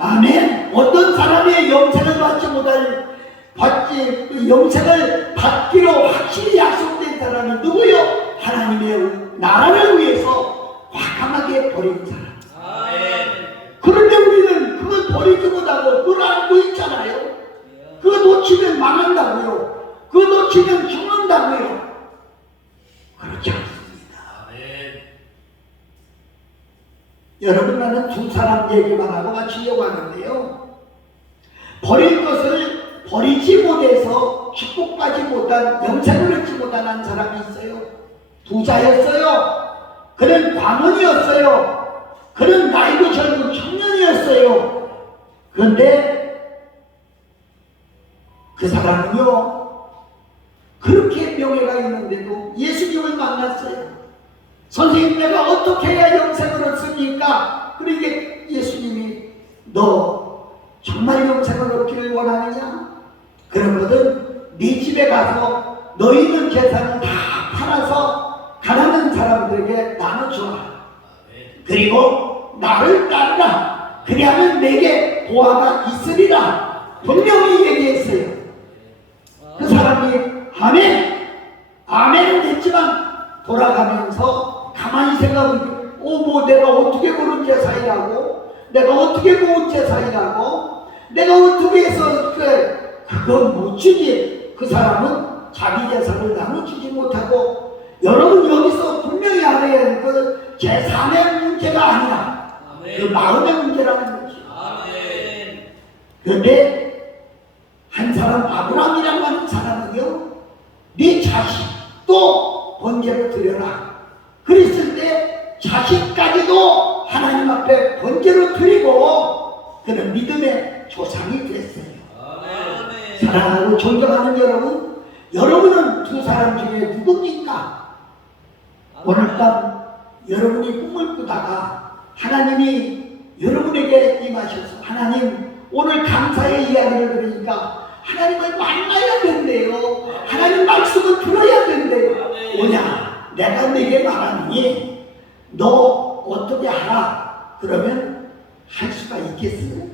아멘. 어떤 사람의 영생을 영생을 받기로 확실히 약속된 사람이 누구요? 하나님의 나라를 위해서 과감하게 버린 사람. 그런데 우리는 그걸 버리지 못하고 그걸 알고 있잖아요. 그거 놓치면 망한다고요. 그거 놓치면 죽는다고요. 그렇지 않습니다. 여러분, 나는 두 사람 얘기만 하고 마치려고 하는데요. 버릴 것을 버리지 못해서 축복받지 못한, 영생을 얻지 못한 한 사람이 있어요. 부자였어요. 그는 광원이었어요. 그는 나이도 젊은 청년이었어요. 그런데 그 사람은요, 그렇게 명예가 있는데도 예수님을 만났어요. 선생님, 내가 어떻게 해야 영생을 얻습니까? 그러니까 예수님이 너 정말 영생을 얻기를 원하느냐? 그러거든 네 집에 가서 너 있는 재산을 다 팔아서 가난한 사람들에게 나눠주라. 그리고 나를 따르라. 그리하면 내게 보화가 있으리라. 분명히 얘기했어요. 그 사람이 아멘은 했지만 돌아가면서 가만히 생각하면 내가 어떻게 그런 재산이라고, 내가 어떻게 모은 재산이라고, 내가 어떻게 해서 그건 못 주지. 그 사람은 자기 재산을 나눠주지 못하고, 여러분 여기서 분명히 알아야 할 것은 재산의 문제가 아니라 그 마음의 문제라는 거지. 그런데 한 사람, 아브라함이라고 하는 사람은요, 네 자식도 번제로 드려라. 그랬을 때 자식까지도 하나님 앞에 번제로 드리고 그는 믿음의 조상이 됐어요. 사랑하고 존경하는 여러분, 여러분은 두 사람 중에 누굽니까? 오늘 밤 여러분이 꿈을 꾸다가 하나님이 여러분에게 임하셔서, 하나님 오늘 감사의 이야기를 들으니까 하나님을 만나야 된대요. 하나님 말씀을 들어야 된대요. 뭐냐? 내가 네게 말하니 너 어떻게 하라. 그러면 할 수가 있겠어요?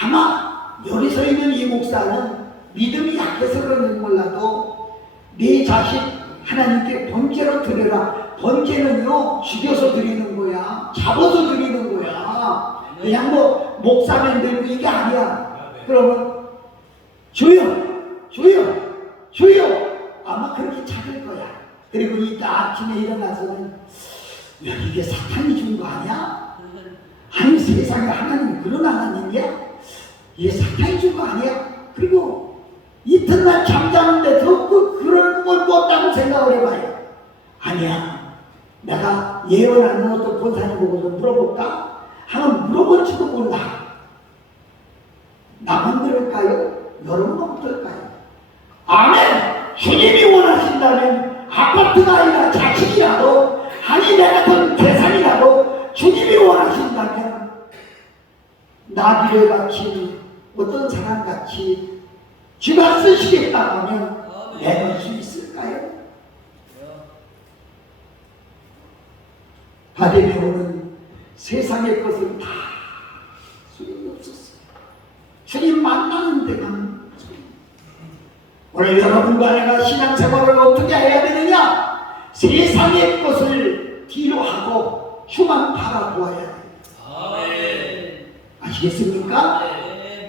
아마 여기 서 있는 이 목사는 믿음이 약해서 그런지 몰라도 네 자식 하나님께 번제로 드려라. 번제는요, 죽여서 드리는 거야. 잡아서 드리는 거야. 그냥 목사면 되고 이게 아니야. 그러면 주여 아마 그렇게 찾을 거야. 그리고 이따 아침에 일어나서는 이게 사탄이 준 거 아니야? 아니, 세상에 하나님 그런 하나님이야? 이게 사탄이 준 거 아니야? 그리고 이튿날 잠자는데도 그런 꿈을 꿨다고 생각을 해봐요. 아니야, 내가 예언하는 어떤 권사님 보고서 물어볼까? 하면 물어볼지도 몰라. 나만 그럴까요? 여러분은 어떨까요? 아멘! 주님이 원하신다면 아파트가 아니라 자식이라도, 아니 내 같은 재산이라도 주님이 원하신다면 나귀를 같이 어떤 사람같이 주가 쓰시겠다 하면 내놓을 수 있을까요? 바디에 오는 세상의 것은 다 소용이 없었어요. 주님 만나는 데만. 오늘 여러분과 내가 신앙생활을 어떻게 해야 되느냐? 세상의 것을 뒤로 하고 주만 바라보아야 돼요. 아시겠습니까?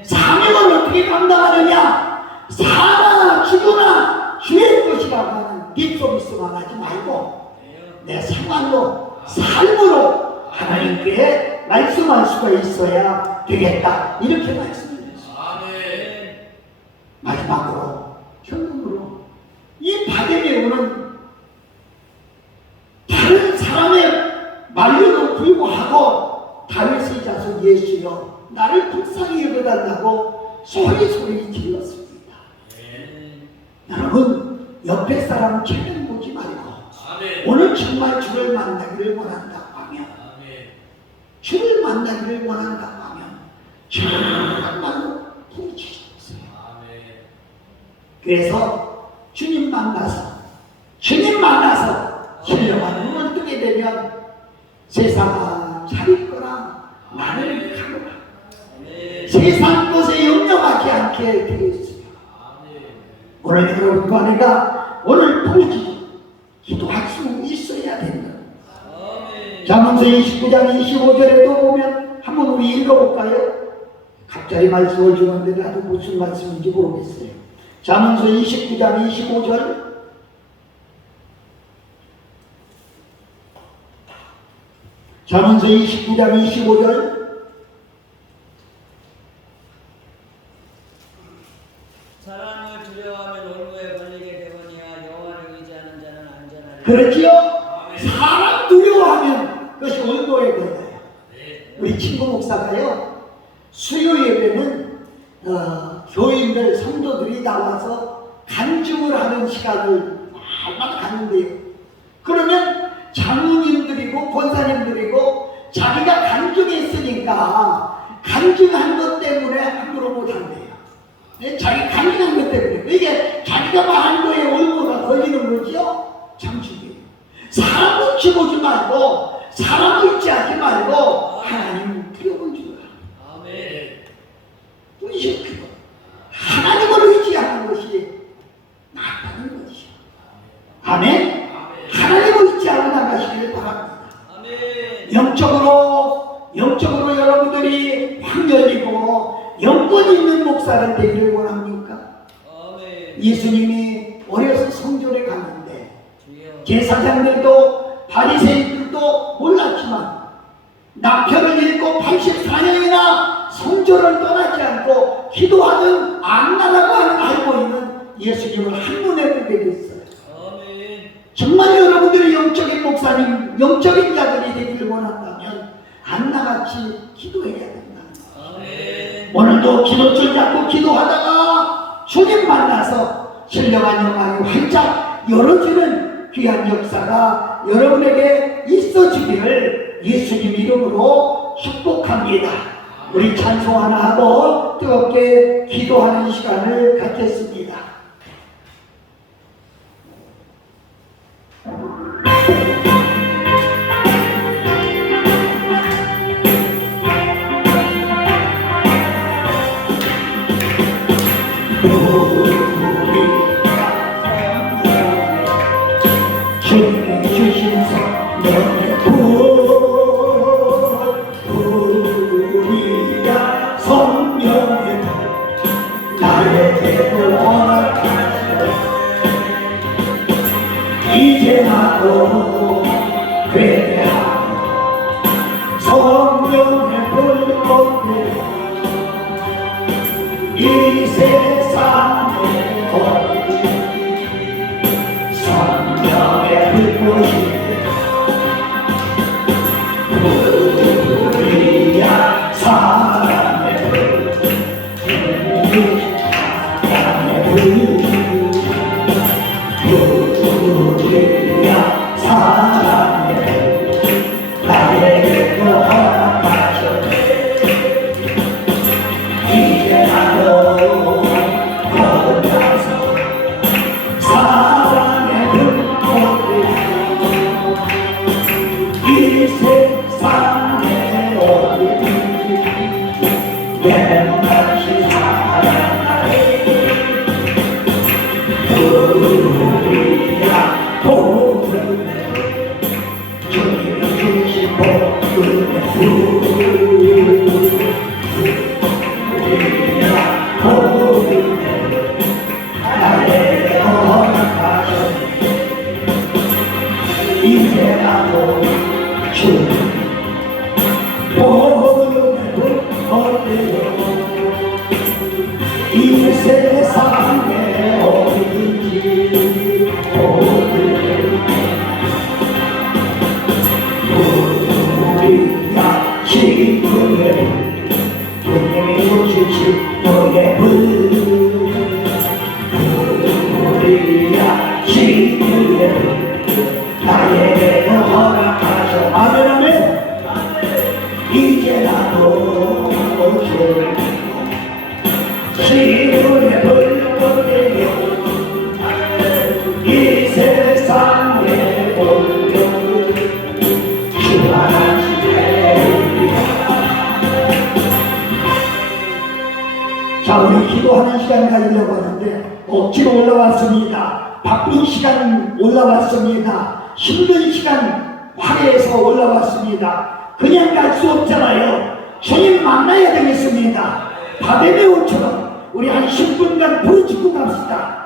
사명을 어떻게 감당하느냐? 사나 죽으나 주의 것이라고 하는 립서비스만 하지 말고 내 생활로, 삶으로 하나님께 말씀할 수가 있어야 되겠다, 이렇게 말씀드렸습니다. 마지막으로 현금으로 이 바뎀에 오는 다른 사람의 말로도 불구하고 다윗의 자손 예수여 나를 불쌍히 여겨달라고 소리 질렀습니다. 여러분, 옆에 사람 체면 보지 말고 오늘 정말 주를 만나기를 원한다고 하면, 주를 만나기를 원한다고 하면 정말로 부르짖으세요. 그래서 주님 만나서 신령한 눈을 뜨게 되면 세상아 차릴 거라 나를 가로라. 세상 것에 염려하지 않게 되겠습니다. 오늘 여러분과 내가 오늘 부르짖어 기도할 수 있어야 된다. 잠언서 29장 25절에도 보면 한번 우리 읽어볼까요? 갑자기 말씀을 주는데 나도 무슨 말씀인지 모르겠어요. 잠언서 29장 25절. 잠언서 29장 25절. 사람을 두려워하면 올무에 걸리게 되거니와 여호와를 의지하는 자는 안전하리라. 그렇지요? 사람 두려워하면 그것이 올무에 걸려요. 우리 친구 목사가요, 수요 예배는 교인들, 성도들이 나와서 간증을 하는 시간을 날마다 갖는데요. 그러면 장로님들이고 권사님들이고 자기가 간증했으니까 간증한 것 때문에 함부로 못한대요. 자기 간증한 것 때문에. 이게 자기가 말한 거에 올무가 걸리는 거죠? 장중이에요. 사람 눈치 보지 말고, 사람 의지하지 말고 하나님 두려운 줄 알아요. 이게 그거. 하나님을 의지하는 것이 낫다는 것이죠. 아멘? 하나님을 의지하고 나가시길 바랍니다. 영적으로 여러분들이 확 열리고 영권 있는 목사가 되기를 원합니까? 예수님이 어려서 성전에 갔는데 제사장들도 바리새인들도 몰랐지만 남편을 잃고 84년이나 성전을 떠나지 않고 기도하는 안나라고 알고 있는 예수님을 한눈에 보게 됐어요. 정말 여러분들이 영적인 목사님, 영적인 자들이 되기를 원한다면 안나같이 기도해야 된다. 오늘도 기도줄 잡고 기도하다가 주님 만나서 신령한 영광이 활짝 열어주는 귀한 역사가 여러분에게 있어지기를 예수님 이름으로 축복합니다. 우리 찬송 하나 하고 뜨겁게 기도하는 시간을 갖겠습니다. 주님의 주신 성령의 우리가 성령의 나에게 원하시네. 이제 나도 회개하고 성령의 불꽃에 이 세상에 우리야 사랑해 나에게 허락하셨네 이제 나도 혼자서 사랑의 불꽃을 이 세상에 어디든지 내 맘같이 사랑하리 우리야 복음에 주님이 주신 복음에 우리야 복음에 나에게 허락하셨네 이제 나도 주님 복음에 어때요 이 세상에 어디든지 우리야 기쁨에 주님이 주신 너의 불 우리야 기쁨에 나에게 허락하셔 아멘 아멘 이제 나도 오실 지구의 불꽃이요 이 세상에 올려 주 하나님의 자 우리 기도하는 시간 가지려고 하는데 억지로 올라왔습니다. 바쁜 시간 올라왔습니다. 힘든 시간 화려해서 올라왔습니다. 그냥 갈 수 없잖아요. 주님 만나야 되겠습니다. 바데메온처럼 우리 한 10분간 부르짖고 갑시다.